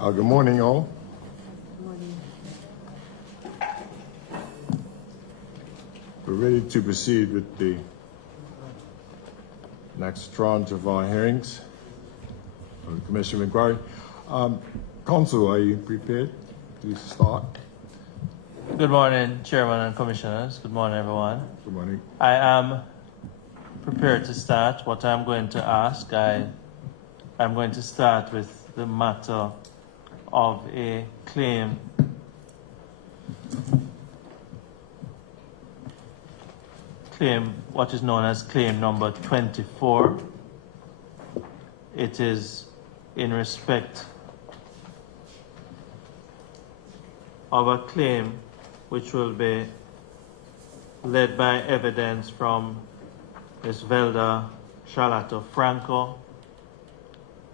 Good morning, all. We're ready to proceed with the next tranche of our hearings of the Commission of Inquiry. Council, are you prepared to start? Good morning, Chairman and Commissioners. Good morning, everyone. Good morning. I am prepared to start. What I'm going to ask, I'm going to start with the matter of a claim what is known as claim number 24. It is in respect of a claim which will be led by evidence from Ms. Velda Charlotte Franco,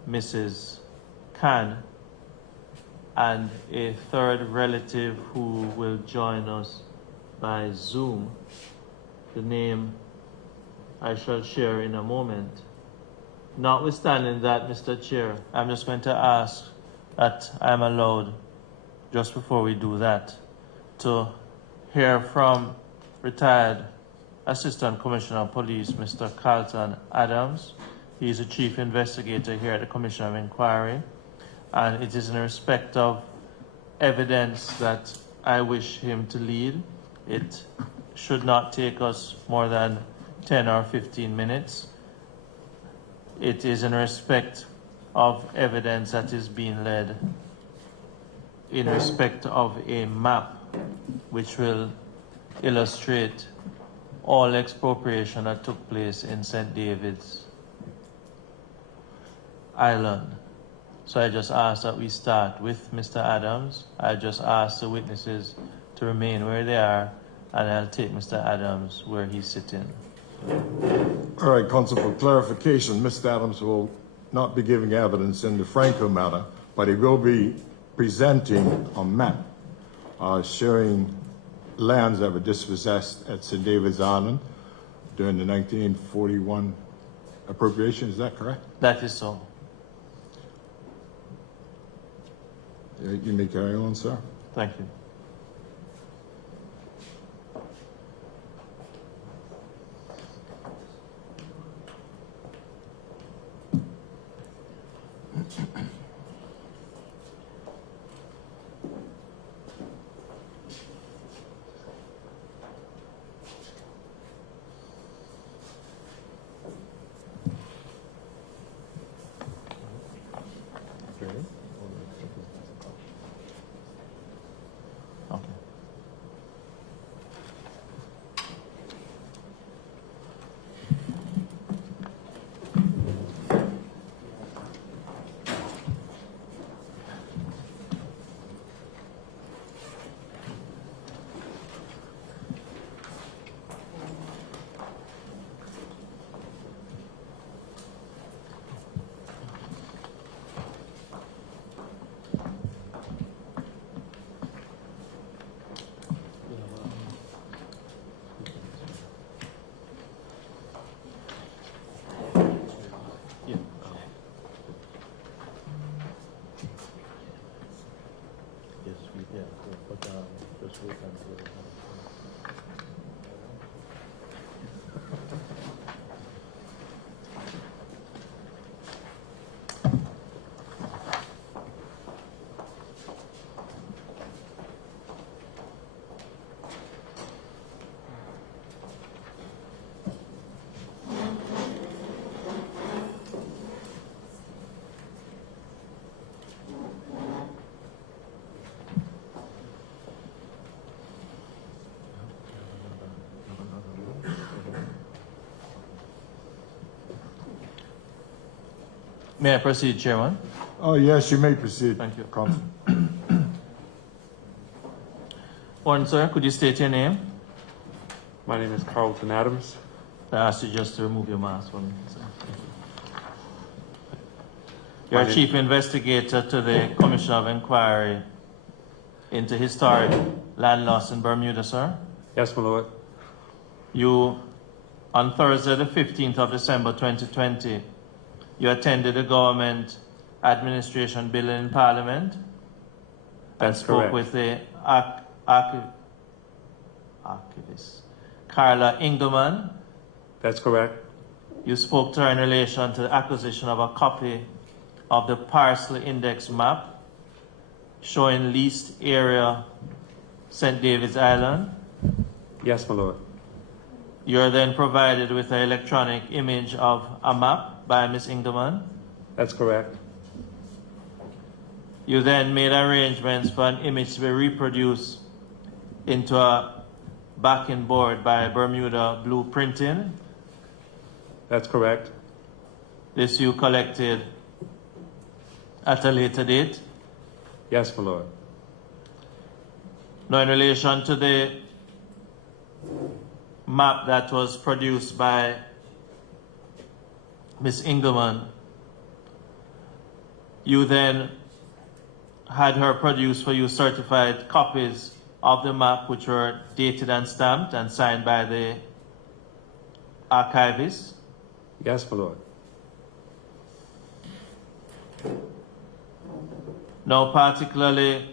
Mrs. Khan, and a third relative who will join us by Zoom. The name I shall share in a moment. Notwithstanding that, Mr. Chair, I'm just going to ask that I'm allowed, just before we do that, to hear from retired Assistant Commissioner of Police, Mr. Carlton Adams. He is the Chief Investigator here at the Commission of Inquiry, and it is in respect of evidence that I wish him to lead. It should not take us more than 10 or 15 minutes. It is in respect of evidence that is being led in respect of a map which will illustrate all expropriation that took place in St. David's Island. So I just ask that we start with Mr. Adams. I just ask the witnesses to remain where they are, and I'll take Mr. Adams where he's sitting. All right, Council, for clarification, Mr. Adams will not be giving evidence in the Franco matter, but he will be presenting a map showing lands that were dispossessed at St. David's Island during the 1941 appropriation. Is that correct? That is so. You may carry on, sir. Thank you. Okay. May I proceed, Chairman? Oh, yes, you may proceed. Thank you. Council. One, sir, could you state your name? My name is Carlton Adams. I ask you just to remove your mask for me, sir. You're My name- Chief Investigator to the Commission of Inquiry into historic land loss in Bermuda, sir. Yes, my lord. You, on Thursday the 15th of December 2020, you attended the government Administration bill in Parliament. And That's spoke correct. with the archivist, Carla Ingerman. That's correct. You spoke to her in relation to the acquisition of a copy of the parcel index map showing leased area St. David's Island. Yes, my lord. You are then provided with an electronic image of a map by Ms. Ingerman. That's correct. You then made arrangements for an image to be reproduced into a backing board by Bermuda Blueprinting. That's correct. This you collected at a later date. Yes, my lord. Now, in relation to the map that was produced by Ms. Ingerman, you then had her produce for you certified copies of the map, which were dated and stamped and signed by the archivist. Yes, my lord. Now, particularly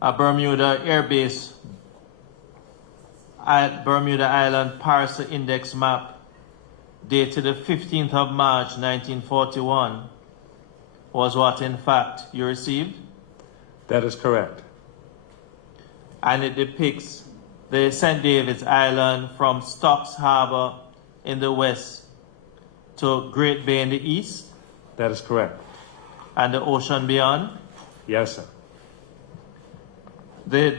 a Bermuda Air Base at Bermuda Island parcel index map dated the 15th of March 1941 was what in fact you received, That is correct. and it depicts the St. David's Island from Stocks Harbor in the west to Great Bay in the east That is correct. and the ocean beyond. Yes, sir. It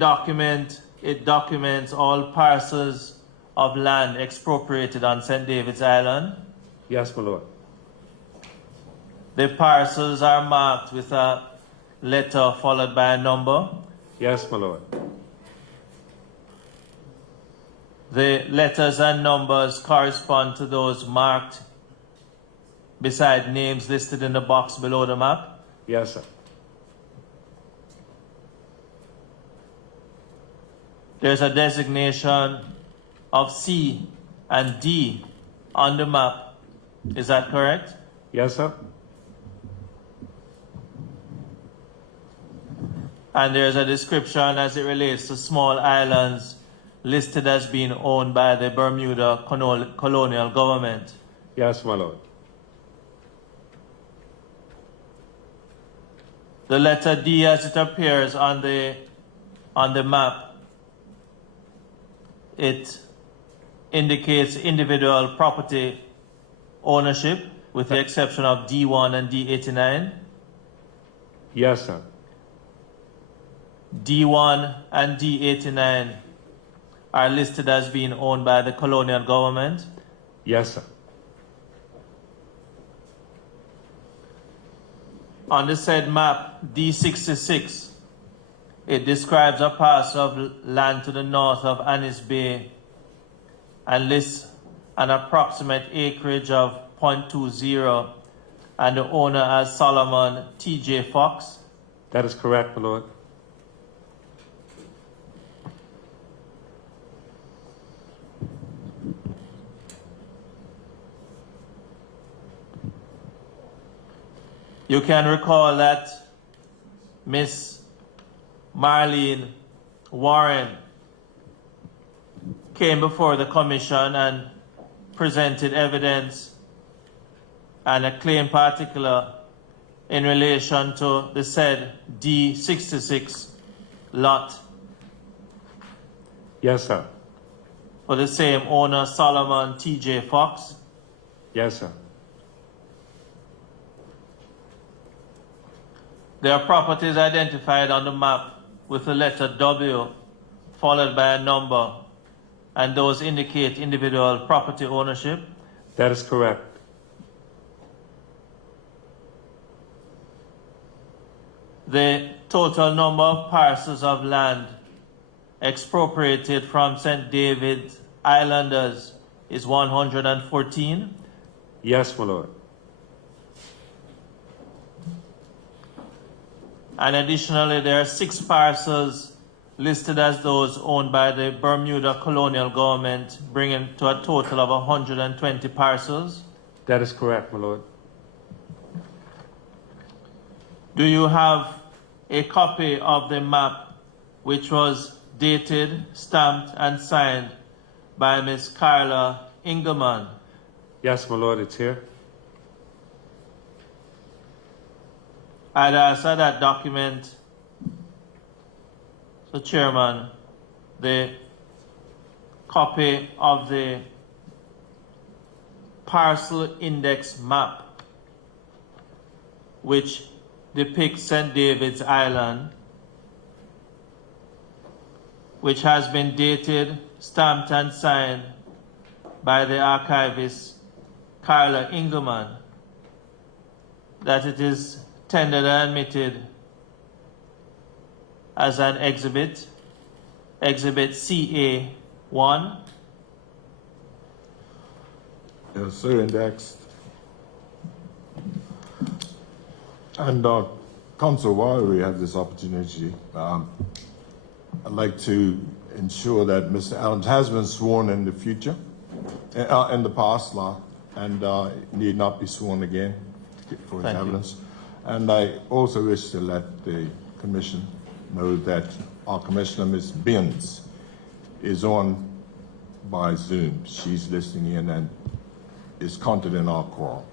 documents all parcels of land expropriated on St. David's Island. Yes, my lord. The parcels are marked with a letter followed by a number. Yes, my lord. The letters and numbers correspond to those marked beside names listed in the box below the map. Yes, sir. There's a designation of C and D on the map. Is that correct? Yes, sir. And there's a description as it relates to small islands listed as being owned by the Bermuda colonial government. Yes, my lord. The letter D, as it appears on the map, it indicates individual property ownership with the exception of D1 and D89. Yes, sir. D1 and D89 are listed as being owned by the colonial government. Yes, sir. On the said map, D66, it describes a parcel of land to the north of Annis Bay and lists an approximate acreage of 0.20 and the owner as Solomon T.J. Fox. That is correct, my lord. You can recall that Miss Marlene Warren came before the commission and presented evidence and a claim particular in relation to the said D66 lot Yes, sir. for the same owner, Solomon T.J. Fox. Yes, sir. There are properties identified on the map with the letter W followed by a number, and those indicate individual property ownership. That is correct. The total number of parcels of land expropriated from St. David Islanders is 114. Yes, my lord. And additionally, there are 6 parcels listed as those owned by the Bermuda colonial government, bringing to a total of 120 parcels. That is correct, my lord. Do you have a copy of the map which was dated, stamped, and signed by Miss Carla Ingerman? Yes, my lord, it's here. I'd ask that document, so Chairman, the copy of the parcel index map which depicts St. David's Island, which has been dated, stamped, and signed by the archivist Carla Ingerman, that it is tendered and admitted as an exhibit, Exhibit CA1. Yes, sir, indexed. And Council, while we have this opportunity, I'd like to ensure that Mr. Adams has been sworn in the future, in the past, and need not be sworn again for his Thank you. evidence. And I also wish to let the Commission know that our Commissioner, Ms. Binns, is on by Zoom. She's listening in and is counted in our quorum.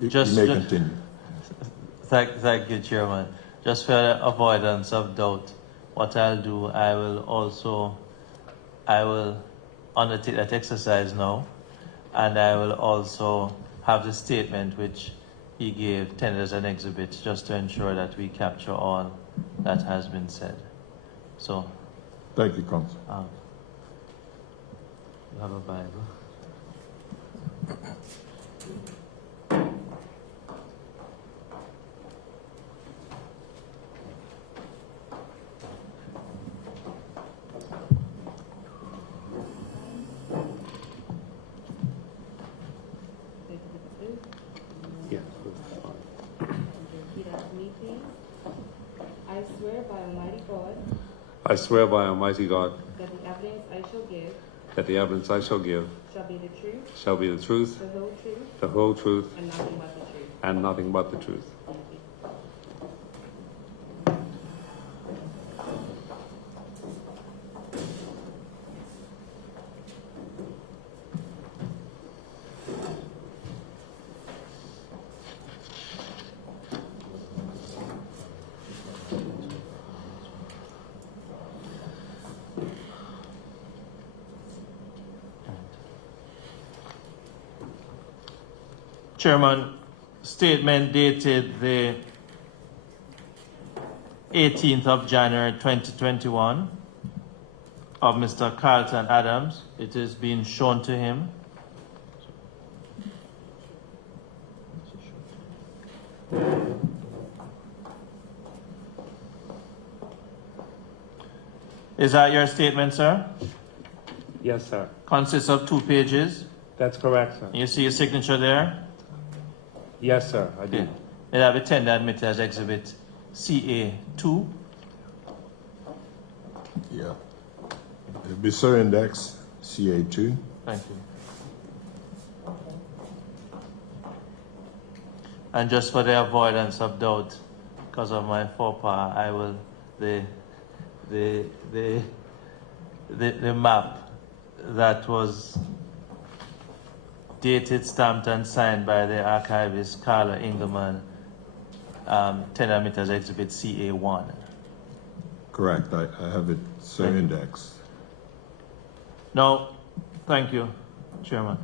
You may continue. Thank you, Chairman. Just for the avoidance of doubt, what I'll do, I will undertake that exercise now, and I will also have the statement which he gave tendered as an exhibit, just to ensure that we capture all that has been said. So, Thank you, Council. you have a Bible. Yeah. Repeat after me, please. I swear by Almighty God I swear by Almighty God that the evidence I shall give that the evidence I shall give shall be the truth, shall be the truth, the whole truth, the whole truth, and nothing but the truth. and nothing but the truth. Thank you. Chairman, statement dated the 18th of January 2021 of Mr. Carlton Adams. It is being shown to him. Is that your statement, sir? Yes, sir. Consists of 2 pages. That's correct, sir. You see your signature there? Yes, sir, I do. It have been tendered and admitted as exhibit CA2. Yeah. It'll be Sir Index, CA2. Thank you. And just for the avoidance of doubt, because of my faux pas, I will the map that was dated, stamped, and signed by the archivist Carla Ingerman, tendered me as exhibit CA1. Correct. I have it Sir Index. No, thank you, Chairman.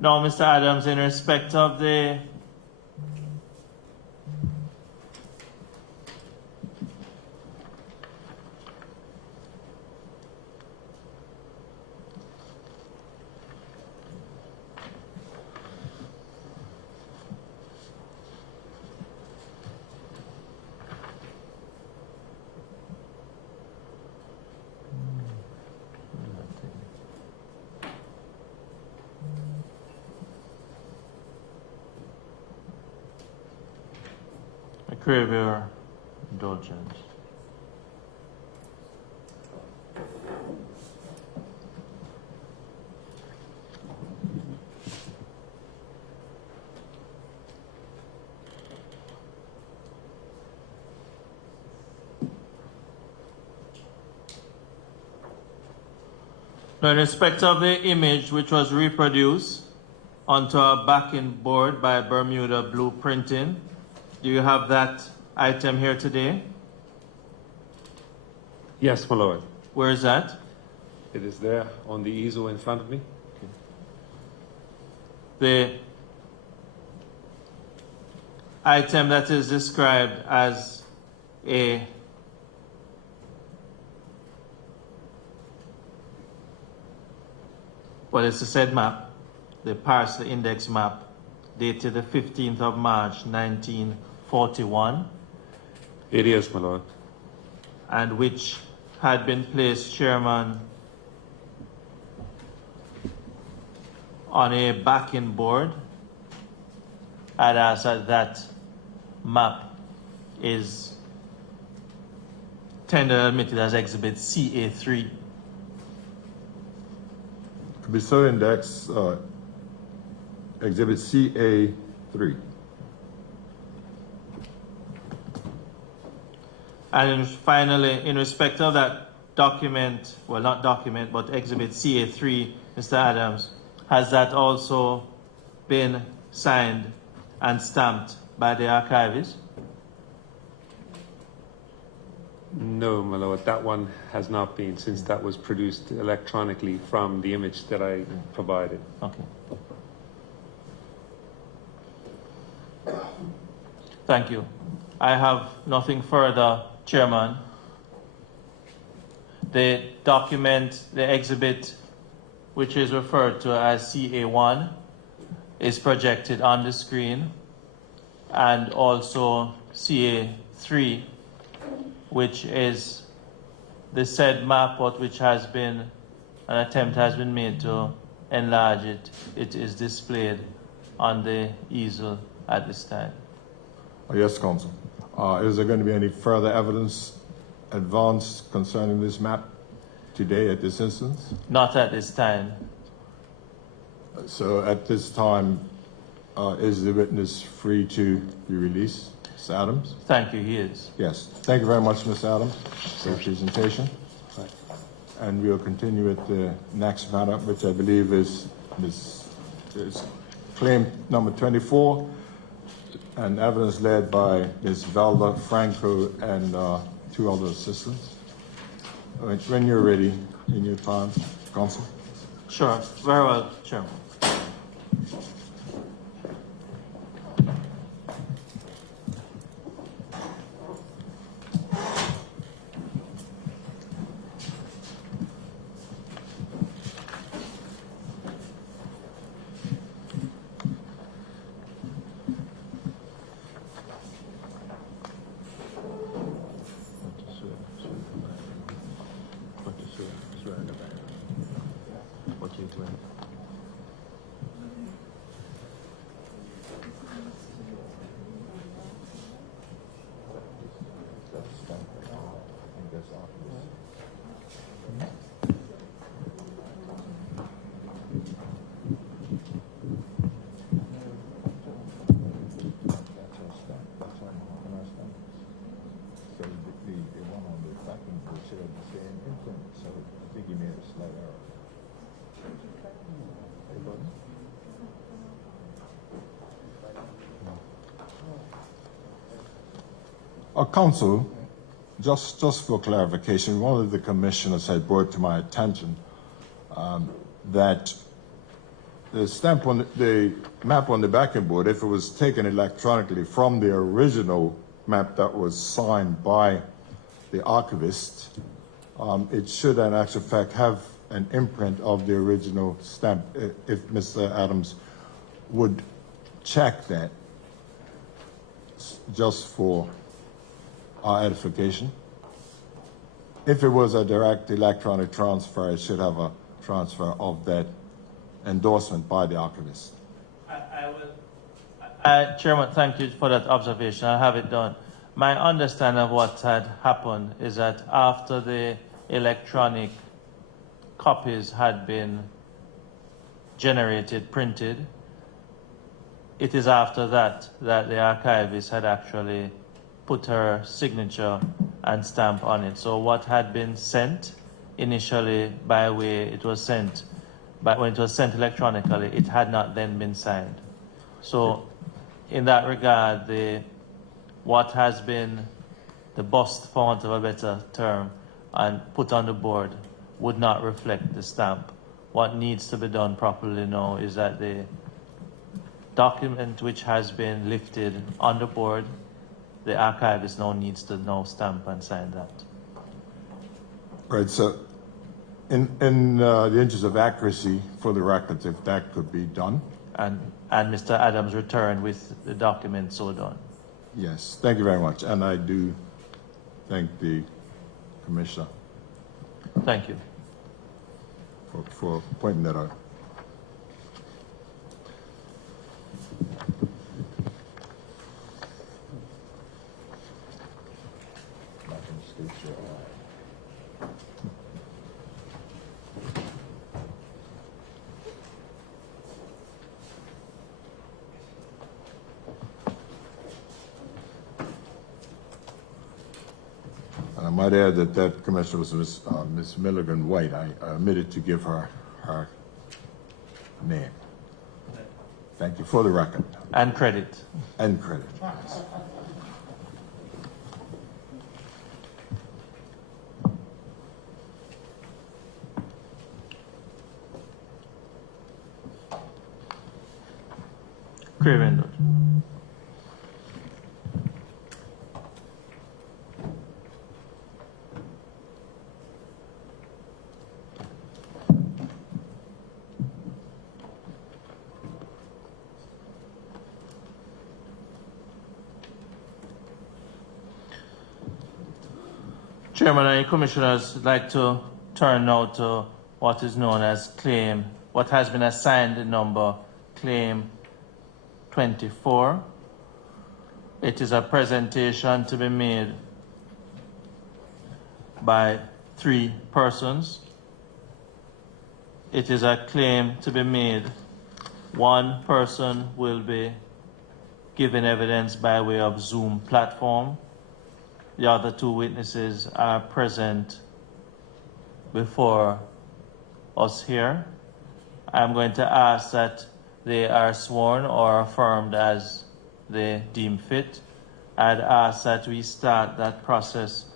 Now, Mr. Adams, in respect of the I crave your indulgence. Now, in respect of the image which was reproduced onto a backing board by Bermuda Blueprinting, do you have that item here today? Yes, my lord. Where is that? It is there on the easel in front of me. The item that is described as a well, it's a said map, the parcel index map, dated the 15th of March 1941, It is, my lord. and which had been placed, Chairman, on a backing board. I'd ask that map is tendered admitted as Exhibit CA3. Could be so index, Exhibit CA3. And finally, in respect of that document, well, not document, but Exhibit CA3, Mr. Adams, has that also been signed and stamped by the archivist? No, my lord, that one has not been, since that was produced electronically from the image that I provided. Okay. Thank you. I have nothing further, Chairman. The document, the exhibit, which is referred to as CA1, is projected on the screen, and also CA3, which is the said map, but which has been, an attempt has been made to enlarge it. It is displayed on the easel at this time. Yes, Counsel. Is there going to be any further evidence advanced concerning this map today at this instance? Not at this time. So at this time, is the witness free to be released? Mr. Adams? Thank you, he is. Yes. Thank you very much, Mr. Adams, for your presentation. And we'll continue with the next matter, which I believe is claim number 24, and evidence led by Ms. Valda Franco and two other assistants. When you're ready, in your time, Counsel. Sure, very well, Chairman. Counsel, just for clarification, one of the commissioners had brought to my attention that the stamp on the map on the backing board, if it was taken electronically from the original map that was signed by the archivist, it should in actual fact have an imprint of the original stamp. If Mr. Adams would check that, just for our edification. If it was a direct electronic transfer, it should have a transfer of that endorsement by the archivist. Chairman, thank you for that observation. I'll have it done. My understanding of what had happened is that after the electronic copies had been generated, printed, it is after that that the archivist had actually put her signature and stamp on it. So what had been sent initially by way it was sent, but when it was sent electronically, it had not then been signed. So, in that regard, what has been the bust, for want of a better term, and put on the board would not reflect the stamp. What needs to be done properly now is that the document which has been lifted on the board, the archivist now needs to now stamp and sign that. Right, so in the interest of accuracy for the record, if that could be done. And Mr. Adams returned with the document so done. Yes, thank you very much. And I do thank the Commissioner Thank you. for pointing that out. And I might add that Commissioner was Miss Milligan White. I omitted to give her name. Thank you for the record. And credit. And credit. Yes. Craven. Chairman and Commissioners, I'd like to turn now to what is known as what has been assigned the number claim 24. It is a presentation to be made by 3 persons. It is a claim to be made. One person will be giving evidence by way of Zoom platform. The other 2 witnesses are present before us here. I'm going to ask that they are sworn or affirmed as they deem fit. I'd ask that we start that process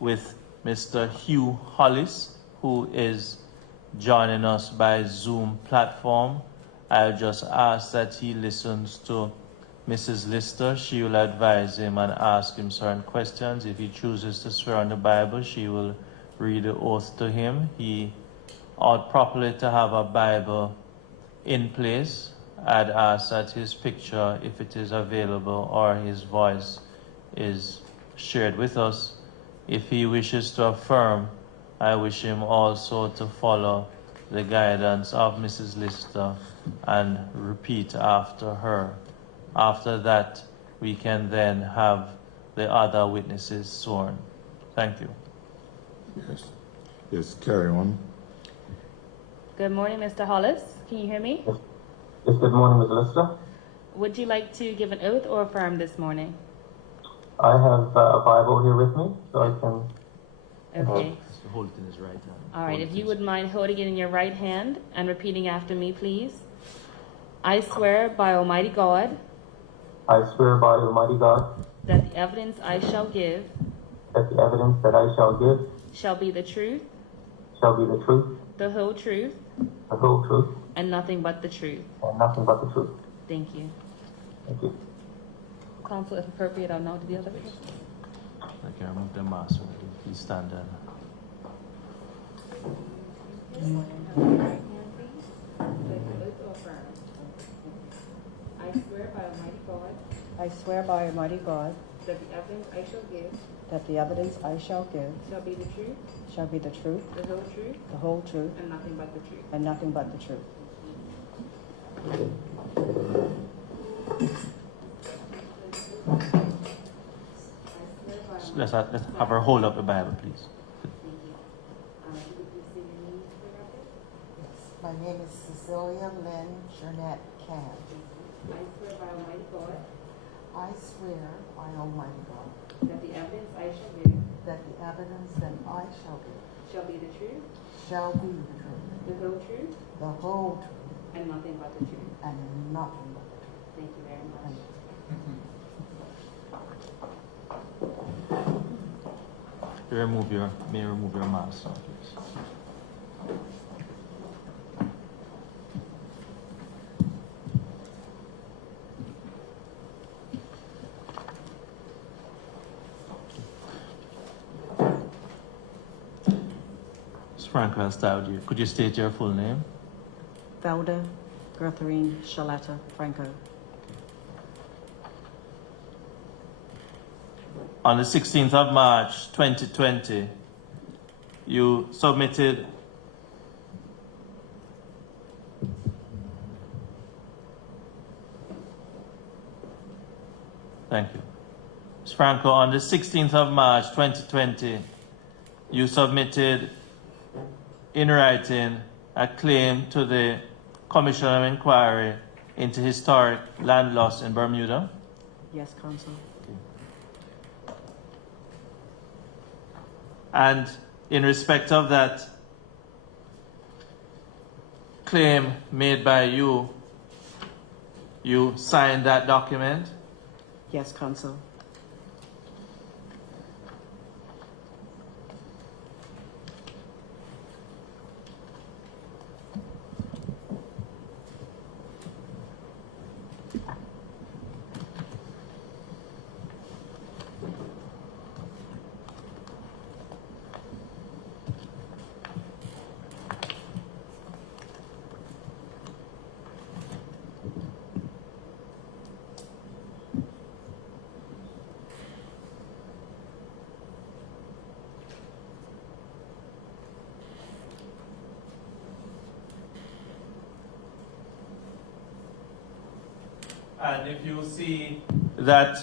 with Mr. Hugh Hollis, who is joining us by Zoom platform. I'll just ask that he listens to Mrs. Lister. She will advise him and ask him certain questions. If he chooses to swear on the Bible, she will read the oath to him. He ought properly to have a Bible in place. I'd ask that his picture, if it is available, or his voice is shared with us. If he wishes to affirm, I wish him also to follow the guidance of Mrs. Lister and repeat after her. After that, we can then have the other witnesses sworn. Thank you. Yes. Yes, carry on. Good morning, Mr. Hollis. Can you hear me? Yes, good morning, Ms. Lister. Would you like to give an oath or affirm this morning? I have a Bible here with me, so I can... Okay. Hold it in his right hand. All right, if you would mind holding it in your right hand and repeating after me, please. I swear by Almighty God I swear by Almighty God that the evidence I shall give that the evidence that I shall give shall be the truth, shall be the truth, the whole truth, the whole truth, and nothing but the truth. and nothing but the truth. Thank you. Thank you. Counsel, if appropriate, I'll now to the other witness. I can remove the mask. Please stand there. I swear by Almighty God I swear by Almighty God that the evidence I shall give that the evidence I shall give shall be the truth, shall be the truth, the whole truth, the whole truth, and nothing but the truth. and nothing but the truth. Let's have her hold up the Bible, please. My name is Cecilia Lynn Jernette Camp. I swear by Almighty God I swear by Almighty God that the evidence I shall give that the evidence that I shall give shall be the truth, shall be the truth, the whole truth, the whole truth, and nothing but the truth. and nothing but the truth. Thank you very much. Thank you. May you remove your mask, now, please. Ms. Franco, I'll start with you. Could you state your full name? Velda Gertherine Shaletta Franco. On the 16th of March 2020, you submitted Thank you. Ms. Franco, on the 16th of March 2020, you submitted in writing a claim to the Commission of Inquiry into historic land loss in Bermuda. Yes, Counsel. And in respect of that claim made by you, you signed that document. Yes, Counsel. And if you see that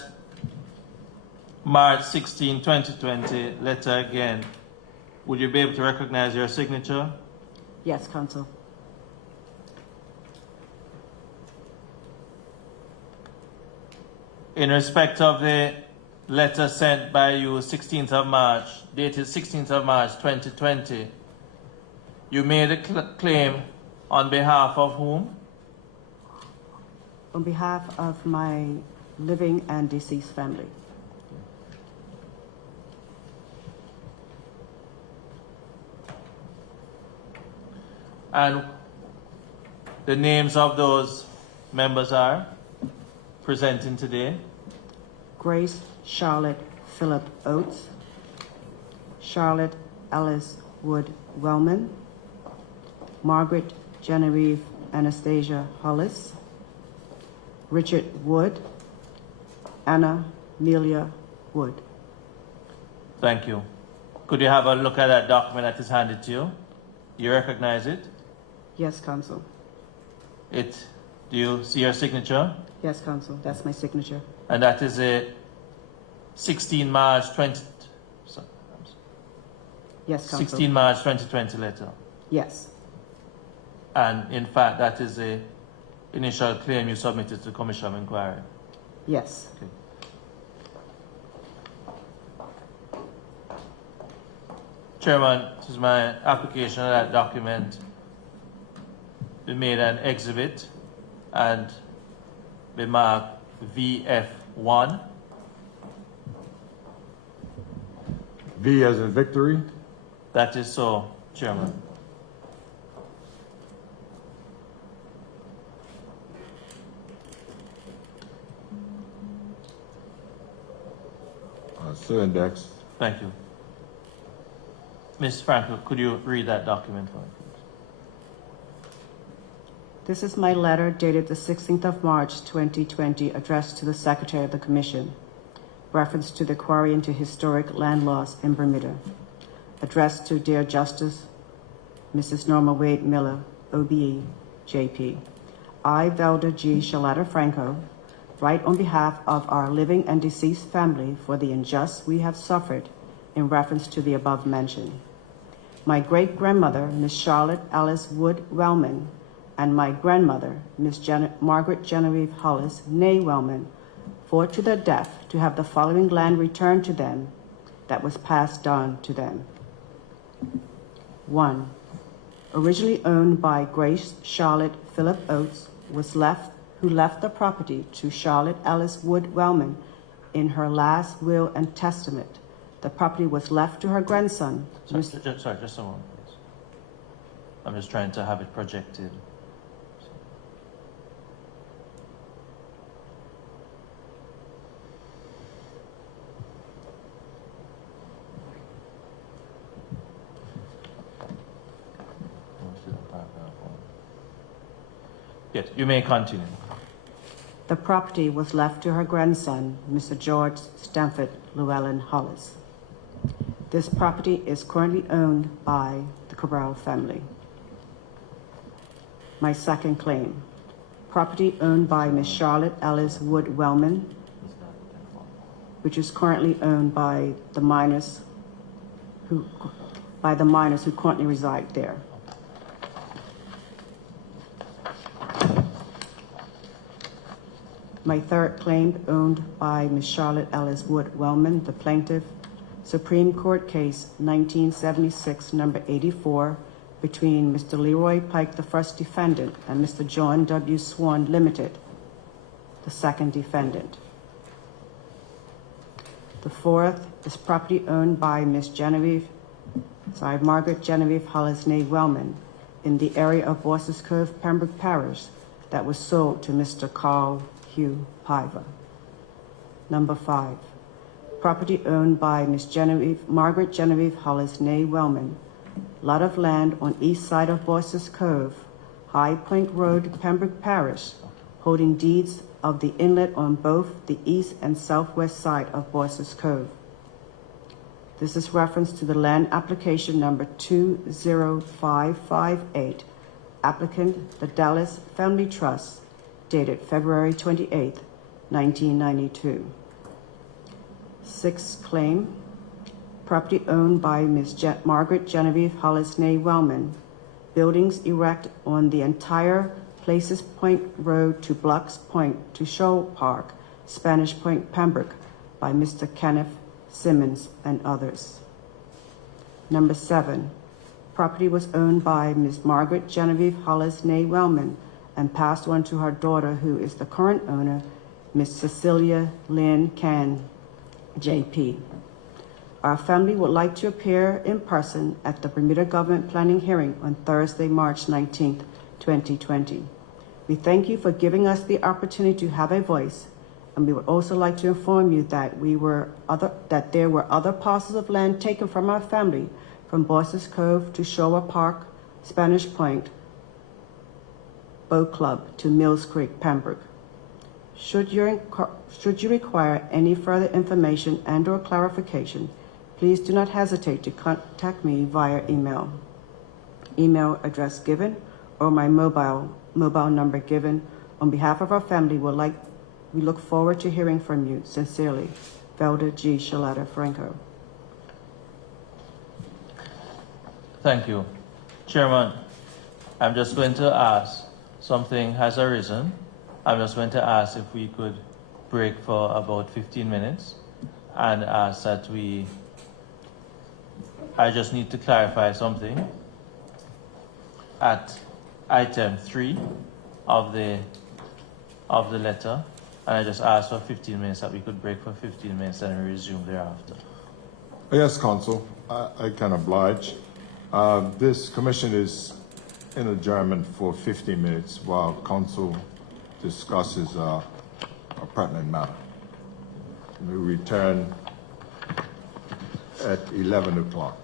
March 16, 2020 letter again, would you be able to recognize your signature? Yes, Counsel. In respect of the letter sent by you 16th of March, dated 16th of March 2020, you made a claim on behalf of whom? On behalf of my living and deceased family. And the names of those members are presenting today. Grace Charlotte Phillip Oates, Charlotte Alice Wood Wellman, Margaret Genevieve Anastasia Hollis, Richard Wood, Anna Amelia Wood. Thank you. Could you have a look at that document that is handed to you? You recognize it? Yes, Counsel. Do you see your signature? Yes, Counsel. That's my signature. And that is a 16 March 20, Yes, Counsel. 16 March 2020 letter. Yes. And in fact, that is the initial claim you submitted to the Commission of Inquiry. Yes. Okay. Chairman, this is my application of that document. We made an exhibit and we marked VF1. V as in victory. That is so, Chairman. So index. Thank you. Ms. Franco, could you read that document for me, please? This is my letter dated the 16th of March, 2020, addressed to the Secretary of the Commission. Reference to the Inquiry into Historic Land Loss in Bermuda. Addressed to Dear Justice, Mrs. Norma Wade Miller, OBE, JP. I, Velda G. Shaletta Franco, write on behalf of our living and deceased family for the injustice we have suffered in reference to the above mentioned. My great-grandmother, Miss Charlotte Alice Wood Wellman, and my grandmother, Miss Margaret Genevieve Hollis, née Wellman, fought to their death to have the following land returned to them that was passed on to them. 1. Originally owned by Grace Charlotte Phillip Oates, who left the property to Charlotte Alice Wood Wellman in her last will and testament. The property was left to her grandson. Sorry, just a moment, please. I'm just trying to have it projected. Yes, you may continue. The property was left to her grandson, Mr. George Stanford Llewellyn Hollis. This property is currently owned by the Cabral family. My second claim, property owned by Miss Charlotte Alice Wood Wellman, which is currently owned by the minors who currently reside there. My third claim, owned by Ms. Charlotte Alice Wood Wellman, the plaintiff, Supreme Court case 1976, number 84, between Mr. Leroy Pike, the first defendant, and Mr. John W. Swan Limited, the second defendant. The fourth is property owned by Margaret Genevieve Hollis Nay Wellman in the area of Boyces Cove, Pembroke Parish, that was sold to Mr. Carl Hugh Piver. Number 5, property owned by Margaret Genevieve Hollis Nay Wellman, lot of land on east side of Boyces Cove, High Point Road, Pembroke Parish, holding deeds of the inlet on both the east and southwest side of Boyces Cove. This is reference to the land application number 20558, applicant the Dallas Family Trust, dated February 28, 1992. Sixth claim, property owned by Margaret Genevieve Hollis Nay Wellman, buildings erect on the entire Places Point Road to Blocks Point to Shoal Park, Spanish Point, Pembroke, by Mr. Kenneth Simmons and others. Number 7, property was owned by Ms. Margaret Genevieve Hollis Nay Wellman and passed on to her daughter, who is the current owner, Ms. Cecilia Lynn Can, JP. Our family would like to appear in person at the Bermuda Government Planning hearing on Thursday, March 19th, 2020. We thank you for giving us the opportunity to have a voice, and we would also like to inform you that there were other parcels of land taken from our family from Boyces Cove to Showa Park, Spanish Point, Boat Club to Mills Creek, Pembroke. Should you require any further information and/or clarification, please do not hesitate to contact me via email. Email address given or my mobile number given. On behalf of our family, we look forward to hearing from you. Sincerely, Velda G. Shalata Franco. Thank you. Chairman, I'm just going to ask, something has arisen. I'm just going to ask if we could break for about 15 minutes and ask that I just need to clarify something at item 3 of the letter, and I just asked for 15 minutes, that we could break for 15 minutes and resume thereafter. Yes, Counsel, I can oblige. This commission is in adjournment for 15 minutes while Counsel discusses a pertinent matter. We return at 11 o'clock.